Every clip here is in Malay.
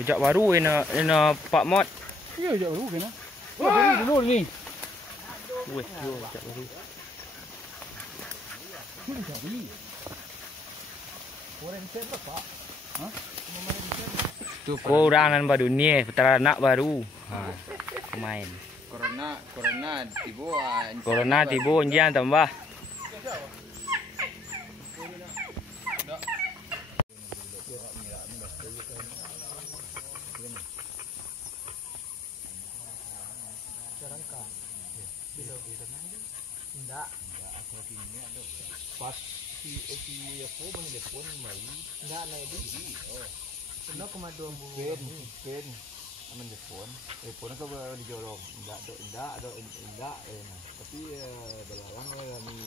Sejak baru ena Pak Mod. Ya, sejak baru kena. Oh, baru dulu ni. Weh, sejak baru. Sejak baru. Orang set Pak. Ha? Tu korangan baru ni, peteranak baru. Ha. Main. Corona tibo jangan tambah. Pas si aku menelpon mai. Enggak naik di. Oh. Kena kemadu pen. Aman telepon ke dijolong. Enggak. Tapi belalang kami.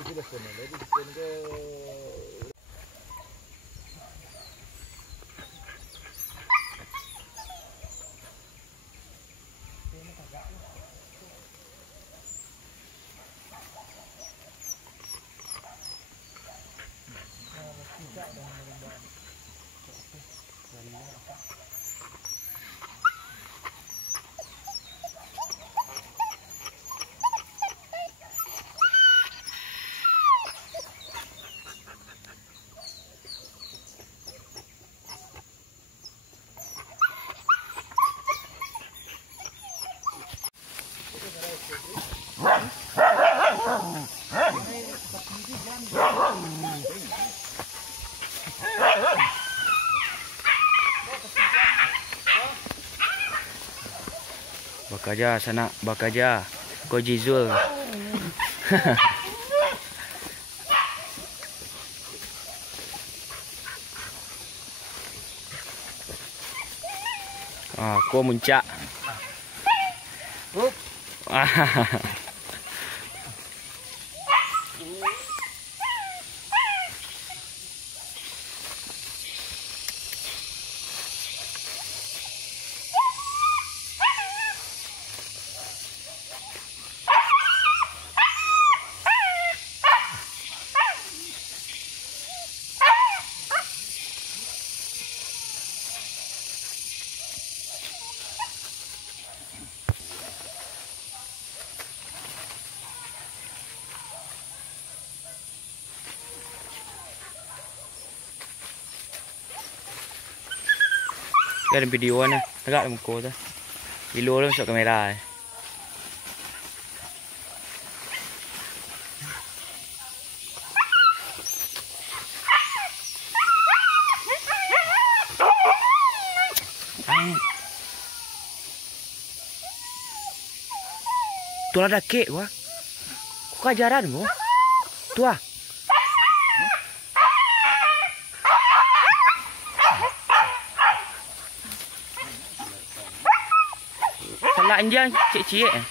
Itu sudah kena. Jadi pen ke Bakaja sana, bakaja. Ko Jizul. Ko muncak. Ada video na, tagak muka tu. Ilo lah masuk kamera. Tu ada kek gua. Kau ajaran gua. Tu ah. Salah anjang cik-cik eh.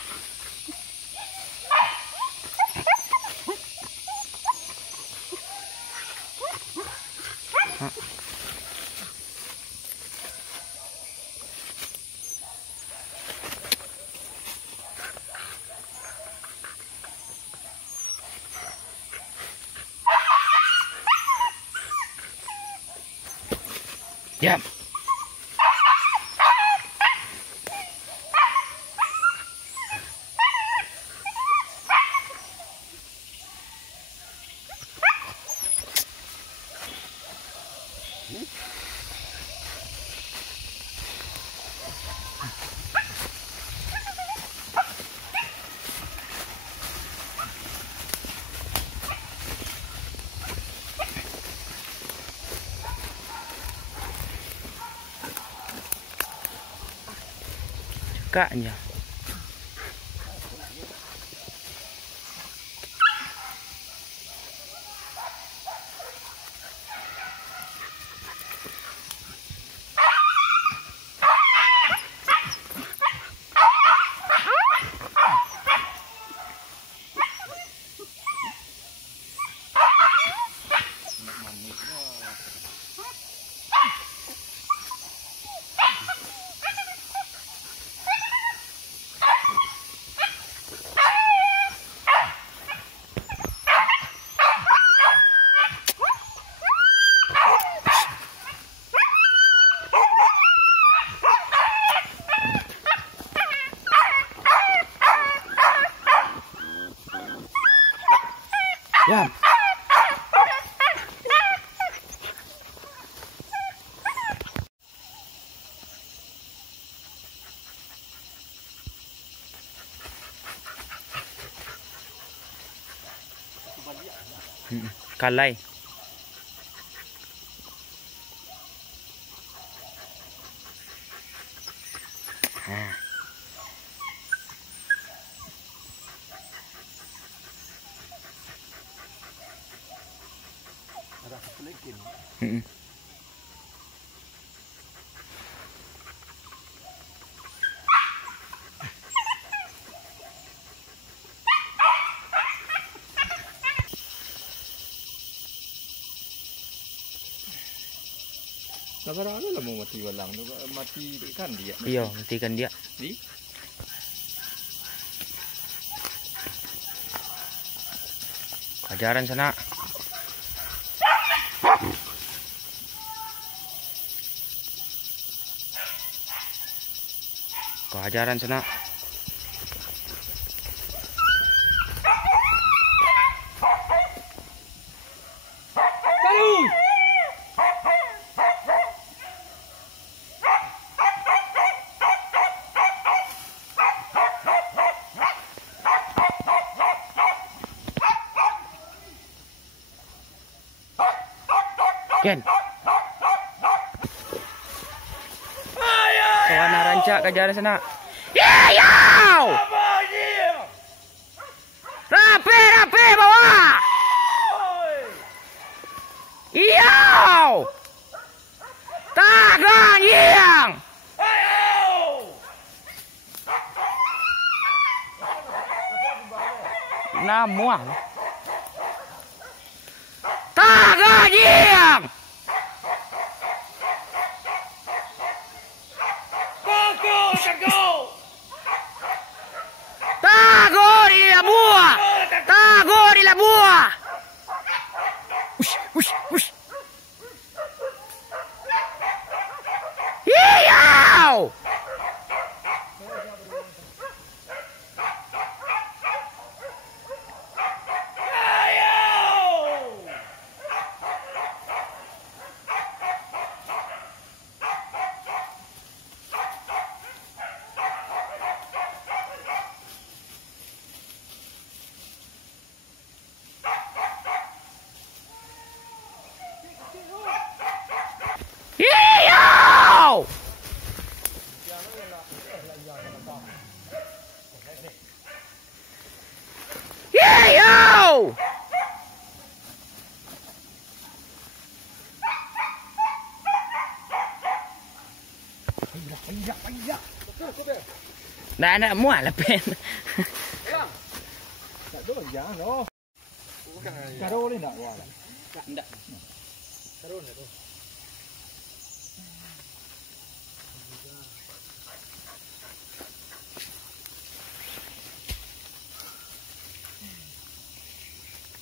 Diam. kakaknya. Ya. Kalay. Ada selikin. Nagara lah mau mati walang, mati ikan dia. Iya, matikan dia. Di? Kejaran sana. Kejaran sana. Ken. Kawan rancak kejar sana. Yow! Rapi, rapi bawah. Yow! Tagan yang. Namuah. Tagan yang. Tago di la buah. Ush, ush, ush. Yow! Yow! Yow! Nah, nak muat lah pen. Tak ada yang no. Karo ni nak wala. Ndak. Karo ni tu.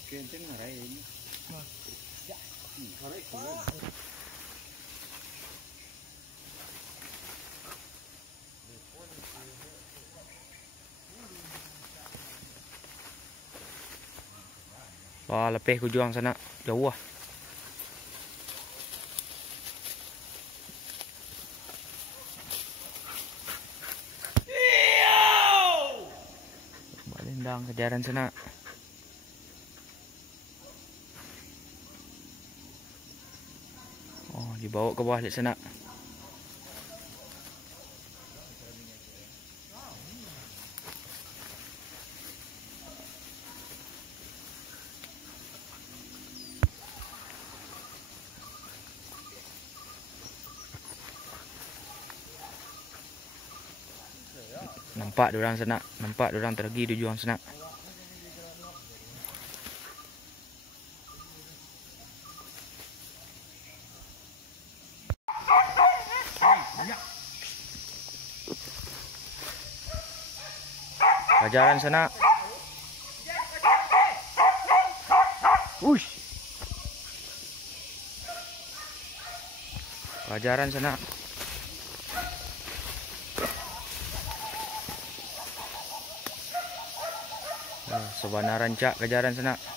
Kenteng ngarai ini. Ya. Ngarai kuat. Wah, lepeh ku juang sana. Jauh ah. Balendang kejaran sana. Oh, dibawa ke bawah di sana. Nampak diorang sana. Nampak diorang tergi di juang sana. Pajaran sana. Uish. Pajaran sana. Sebenarnya rancak kejaran sana.